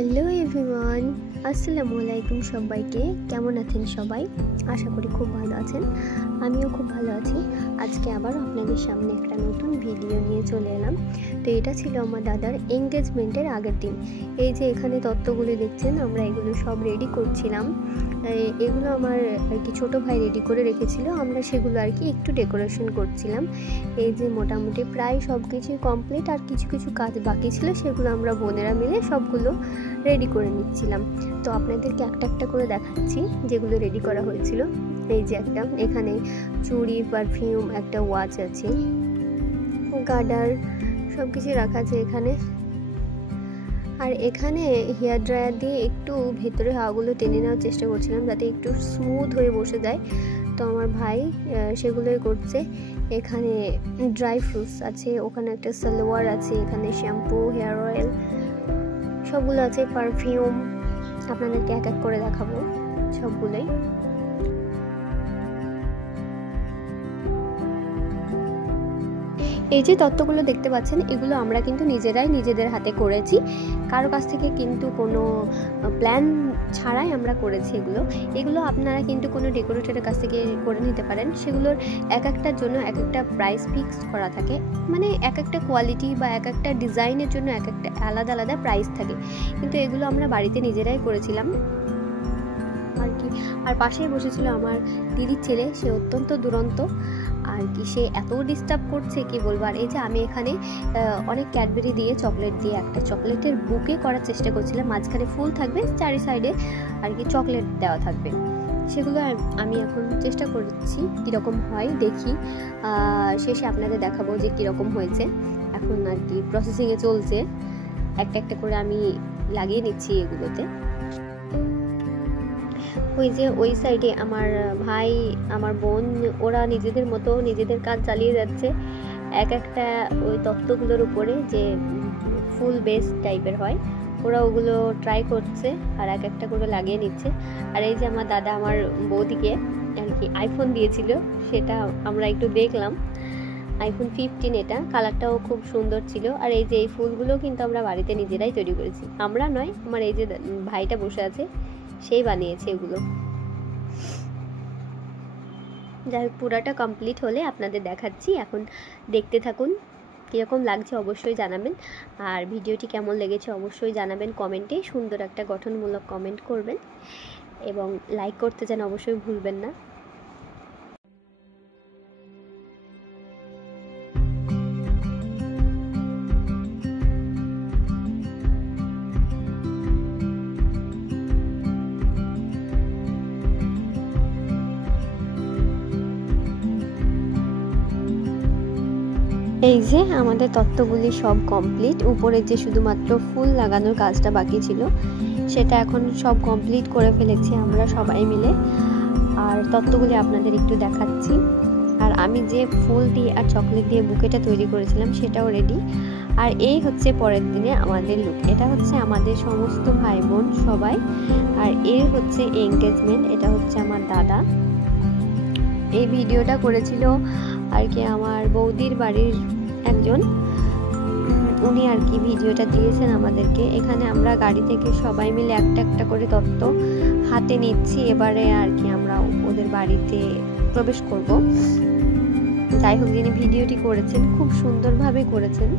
Hello everyone, আসসালামু আলাইকুম। সবাইকে কেমন আছেন সবাই? আশা করি খুব ভালো আছেন। আমিও খুব ভালো আছি। আজকে আবার আপনাদের সামনে একটা নতুন ভিডিও নিয়ে চলে এলাম। তো এটা ছিল আমার দাদার এঙ্গেজমেন্টের আগের দিন। এই যে এখানে তত্ত্বগুলো দেখছেন, আমরা এগুলো সব রেডি করছিলাম। এগুলো আমার আর কি ছোটো ভাই রেডি করে রেখেছিল, আমরা সেগুলো আর কি একটু ডেকোরেশন করছিলাম। এই যে মোটামুটি প্রায় সব কিছুই কমপ্লিট, আর কিছু কিছু কাজ বাকি ছিল, সেগুলো আমরা বোনেরা মিলে সবগুলো রেডি করে নিচ্ছিলাম। তো আপনাদেরকে একটা একটা করে দেখাচ্ছি যেগুলো রেডি করা হয়েছিল। এই যে একটা এখানে চুড়ি, পারফিউম, একটা ওয়াচ আছে, গার্ডার, সব কিছু রাখা আছে এখানে। আর এখানে হেয়ার ড্রায়ার দিয়ে একটু ভেতরে হাওয়াগুলো টেনে নেওয়ার চেষ্টা করছিলাম যাতে একটু স্মুথ হয়ে বসে যায়। তো আমার ভাই সেগুলোই করছে। এখানে ড্রাই ফ্রুটস আছে, ওখানে একটা সালোয়ার আছে, এখানে শ্যাম্পু, হেয়ার অয়েল সবগুলো আছে, পারফিউম। আপনাদেরকে এক এক করে দেখাবো সবগুলোই। এই যে তত্ত্বগুলো দেখতে পাচ্ছেন, এগুলো আমরা কিন্তু নিজেরাই নিজেদের হাতে করেছি, কারো কাছ থেকে কিন্তু কোনো প্ল্যান ছাড়াই আমরা করেছি। এগুলো আপনারা কিন্তু কোনো ডেকোরেটরের কাছ থেকে করে নিতে পারেন। সেগুলোর এক একটার জন্য এক একটা প্রাইস ফিক্সড করা থাকে, মানে এক একটা কোয়ালিটি বা এক একটা ডিজাইনের জন্য এক একটা আলাদা আলাদা প্রাইস থাকে। কিন্তু এগুলো আমরা বাড়িতে নিজেরাই করেছিলাম আর কি। আর পাশেই বসেছিল আমার দিদির ছেলে, সে অত্যন্ত দুরন্ত আর কি, সে এত ডিস্টার্ব করছে কি বলবো। আর এই যে আমি এখানে অনেক ক্যাডবেরি দিয়ে, চকলেট দিয়ে একটা চকলেটের বুকে করার চেষ্টা করছিলাম। মাঝখানে ফুল থাকবে, চারি সাইডে আর কি চকলেট দেওয়া থাকবে। সেগুলো আমি এখন চেষ্টা করছি কীরকম হয়, দেখি শেষে আপনাদের দেখাবো যে কীরকম হয়েছে। এখন আর কি প্রসেসিংয়ে চলছে, একটা একটা করে আমি লাগিয়ে নিচ্ছি এগুলোতে। ওই যে ওই সাইডে আমার ভাই, আমার বোন, ওরা নিজেদের মতো নিজেদের কাজ চালিয়ে যাচ্ছে। এক একটা ওই তত্ত্বগুলোর উপরে যে ফুল বেস টাইপের হয়, ওরা ওগুলো ট্রাই করছে আর এক একটা করে লাগিয়ে নিচ্ছে। আর এই যে আমার দাদা আমার বৌদিকে আর কি আইফোন দিয়েছিল, সেটা আমরা একটু দেখলাম। আইফোন 15, এটা কালারটাও খুব সুন্দর ছিল। আর এই যে এই ফুলগুলো কিন্তু আমরা বাড়িতে নিজেরাই তৈরি করেছি, আমরা নয়, আমার এই যে ভাইটা বসে আছে সেই বানিয়েছে এগুলো। যাই হোক, পুরাটা কমপ্লিট হলে আপনাদের দেখাচ্ছি। এখন দেখতে থাকুন, কীরকম লাগছে অবশ্যই জানাবেন। আর ভিডিওটি কেমন লেগেছে অবশ্যই জানাবেন কমেন্টে, সুন্দর একটা গঠনমূলক কমেন্ট করবেন এবং লাইক করতে যেন অবশ্যই ভুলবেন না। এই যে আমাদের তত্ত্বগুলি সব কমপ্লিট, উপরে যে শুধুমাত্র ফুল লাগানোর কাজটা বাকি ছিল সেটা এখন সব কমপ্লিট করে ফেলেছি আমরা সবাই মিলে। আর তত্ত্বগুলি আপনাদের একটু দেখাচ্ছি। আর আমি যে ফুল দিয়ে আর চকলেট দিয়ে বুকেটা তৈরি করেছিলাম সেটাও রেডি। আর এই হচ্ছে পরের দিনে আমাদের লুক। এটা হচ্ছে আমাদের সমস্ত ভাই বোন সবাই। আর এর হচ্ছে এঙ্গেজমেন্ট, এটা হচ্ছে আমার দাদা। এই ভিডিওটা করেছিল আর কি আমার বৌদির বাড়ির একজন, উনি আর কি ভিডিওটা দিয়েছেন আমাদেরকে। এখানে আমরা গাড়ি থেকে সবাই মিলে একটা একটা করে তত্ত্ব হাতে নিচ্ছি। এবারে আর কি আমরা ওদের বাড়িতে প্রবেশ করব। যাই হোক, যিনি ভিডিওটি করেছেন খুব সুন্দরভাবে করেছেন।